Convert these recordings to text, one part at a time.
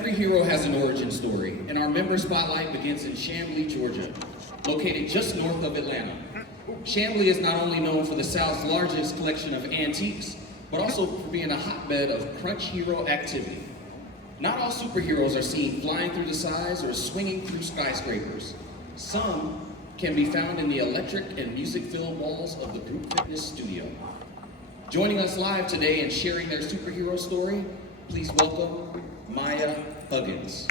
Every hero has an origin story, and our member spotlight begins in Chamblee, Georgia, located just north of Atlanta. Chamblee is not only known for the South's largest collection of antiques, but also for being a hotbed of crunch hero activity. Not all superheroes are seen flying through the skies or swinging through skyscrapers. Some can be found in the electric and music-filled walls of the group fitness studio. Joining us live today and sharing their superhero story, please welcome Maya Huggins.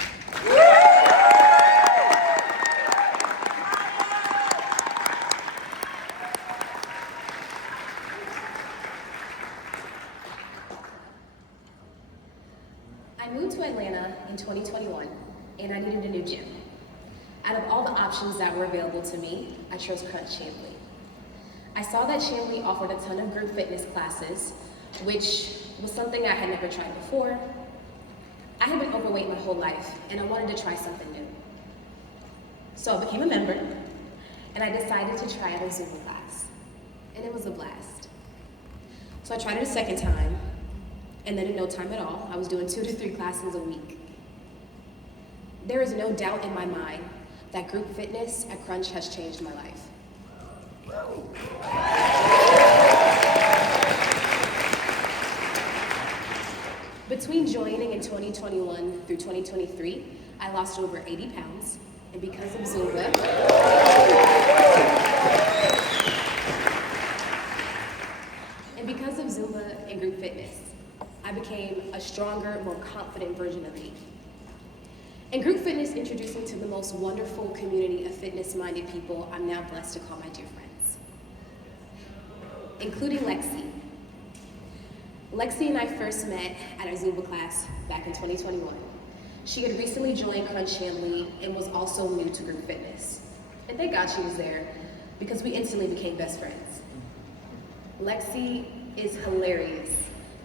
I moved to Atlanta in 2021, and I needed a new gym. Out of all the options that were available to me, I chose Crunch Chamblee. I saw that Chamblee offered a ton of group fitness classes, which was something I had never tried before. I had been overweight my whole life, and I wanted to try something new. So I became a member, and I decided to try out a Zumba class, and it was a blast. So I tried it a second time, and then in no time at all, I was doing 2 to 3 classes a week. There is no doubt in my mind that group fitness at Crunch has changed my life. Between joining in 2021 through 2023, I lost over 80 pounds, and because of Zumba, and group fitness, I became a stronger, more confident version of me. And group fitness introduced me to the most wonderful community of fitness-minded people I'm now blessed to call my dear friends, including Lexi. Lexi and I first met at our Zumba class back in 2021. She had recently joined Crunch Chamblee and was also new to group fitness. And thank God she was there, because we instantly became best friends. Lexi is hilarious.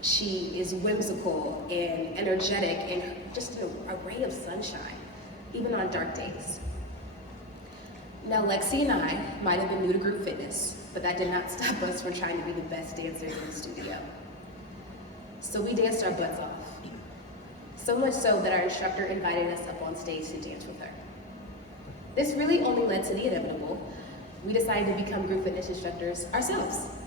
She is whimsical and energetic and just a ray of sunshine, even on dark days. Now, Lexi and I might have been new to group fitness, but that did not stop us from trying to be the best dancers in the studio. So we danced our butts off. So much so that our instructor invited us up on stage to dance with her. This really only led to the inevitable. We decided to become group fitness instructors ourselves.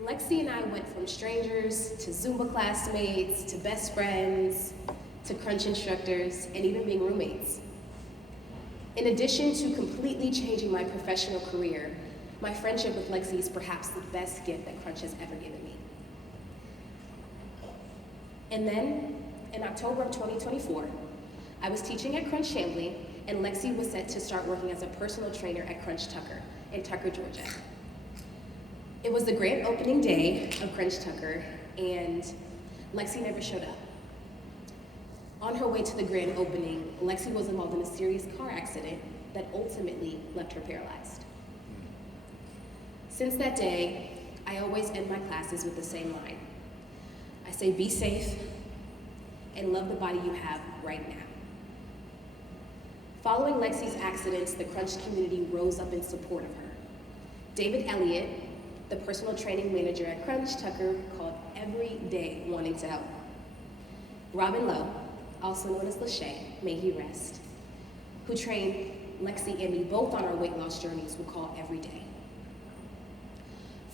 Lexi and I went from strangers to Zumba classmates to best friends to Crunch instructors and even being roommates. In addition to completely changing my professional career, my friendship with Lexi is perhaps the best gift that Crunch has ever given me. And then, in October of 2024, I was teaching at Crunch Chamblee, and Lexi was set to start working as a personal trainer at Crunch Tucker in Tucker, Georgia. It was the grand opening day of Crunch Tucker, and Lexi never showed up. On her way to the grand opening, Lexi was involved in a serious car accident that ultimately left her paralyzed. Since that day, I always end my classes with the same line. I say, be safe and love the body you have right now. Following Lexi's accidents, the Crunch community rose up in support of her. David Elliott, the personal training manager at Crunch Tucker, called every day wanting to help. Robin Lowe, also known as Lachey, may he rest, who trained Lexi and me both on our weight loss journeys, would call every day.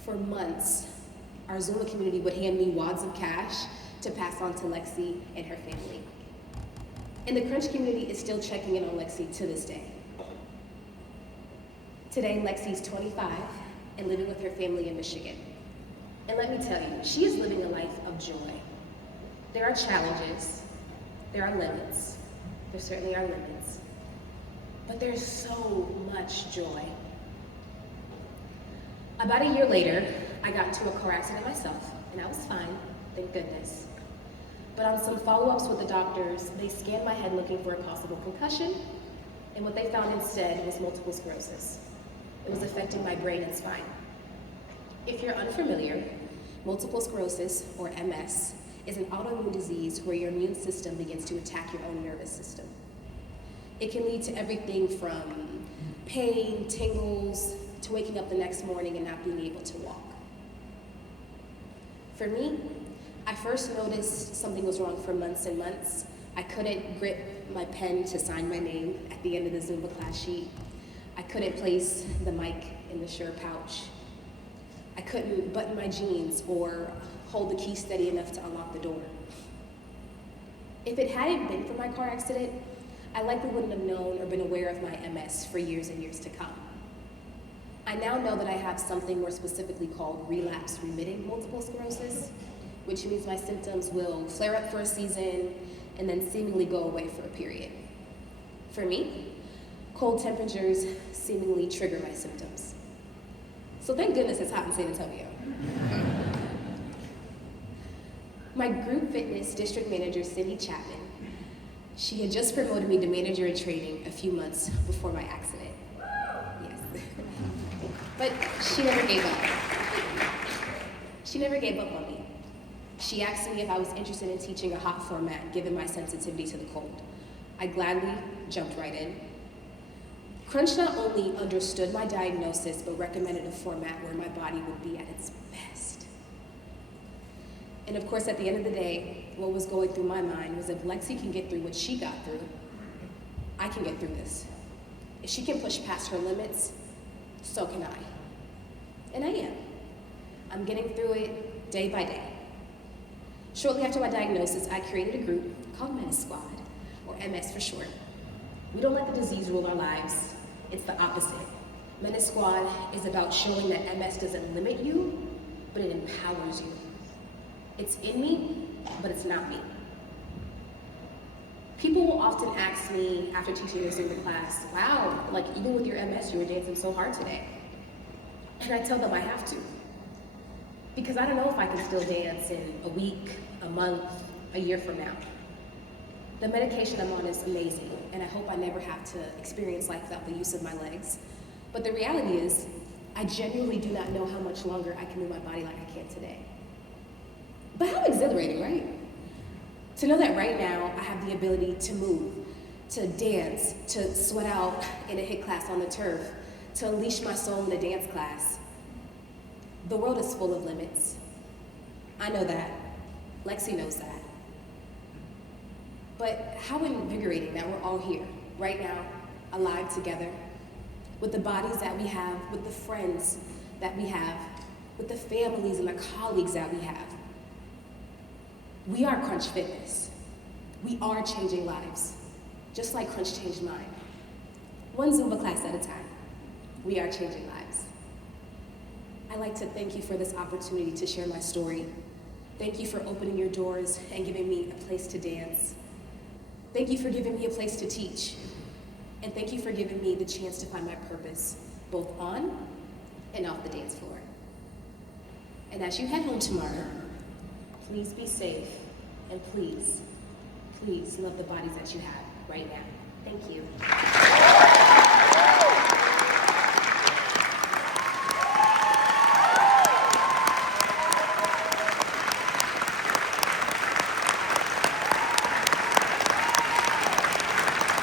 For months, our Zumba community would hand me wads of cash to pass on to Lexi and her family. And the Crunch community is still checking in on Lexi to this day. Today, Lexi's 25 and living with her family in Michigan. And let me tell you, she is living a life of joy. There are challenges, there are limits, there certainly are limits, but there's so much joy. About a year later, I got into a car accident myself, and I was fine, thank goodness. But on some follow-ups with the doctors, they scanned my head looking for a possible concussion, and what they found instead was multiple sclerosis. It was affecting my brain and spine. If you're unfamiliar, multiple sclerosis, or MS, is an autoimmune disease where your immune system begins to attack your own nervous system. It can lead to everything from pain, tingles, to waking up the next morning and not being able to walk. For me, I first noticed something was wrong for months and months. I couldn't grip my pen to sign my name at the end of the Zumba class sheet. I couldn't place the mic in the shirt pouch. I couldn't button my jeans or hold the key steady enough to unlock the door. If it hadn't been for my car accident, I likely wouldn't have known or been aware of my MS for years and years to come. I now know that I have something more specifically called relapse-remitting multiple sclerosis, which means my symptoms will flare up for a season and then seemingly go away for a period. For me, cold temperatures seemingly trigger my symptoms. So thank goodness it's hot in San Antonio. My group fitness district manager, Cindy Chapman, she had just promoted me to manager in training a few months before my accident. Yes. But she never gave up. She never gave up on me. She asked me if I was interested in teaching a hot format given my sensitivity to the cold. I gladly jumped right in. Crunch not only understood my diagnosis, but recommended a format where my body would be at its best. And of course, at the end of the day, what was going through my mind was if Lexi can get through what she got through, I can get through this. If she can push past her limits, so can I. And I am. I'm getting through it day by day. Shortly after my diagnosis, I created a group called Menace Squad, or MS for short. We don't let the disease rule our lives. It's the opposite. Menace Squad is about showing that MS doesn't limit you, but it empowers you. It's in me, but it's not me. People will often ask me after teaching this in the class, wow, like even with your MS, you were dancing so hard today. And I tell them I have to. Because I don't know if I can still dance in a week, a month, a year from now. The medication I'm on is amazing, and I hope I never have to experience life without the use of my legs. But the reality is, I genuinely do not know how much longer I can move my body like I can today. But how exhilarating, right? To know that right now I have the ability to move, to dance, to sweat out in a HIIT class on the turf, to unleash my soul in a dance class. The world is full of limits. I know that. Lexi knows that. But how invigorating that we're all here, right now, alive together, with the bodies that we have, with the friends that we have, with the families and the colleagues that we have. We are Crunch Fitness. We are changing lives, just like Crunch changed mine. One Zumba class at a time. We are changing lives. I'd like to thank you for this opportunity to share my story. Thank you for opening your doors and giving me a place to dance. Thank you for giving me a place to teach. And thank you for giving me the chance to find my purpose, both on and off the dance floor. And as you head home tomorrow, please be safe, and please, please love the bodies that you have right now. Thank you.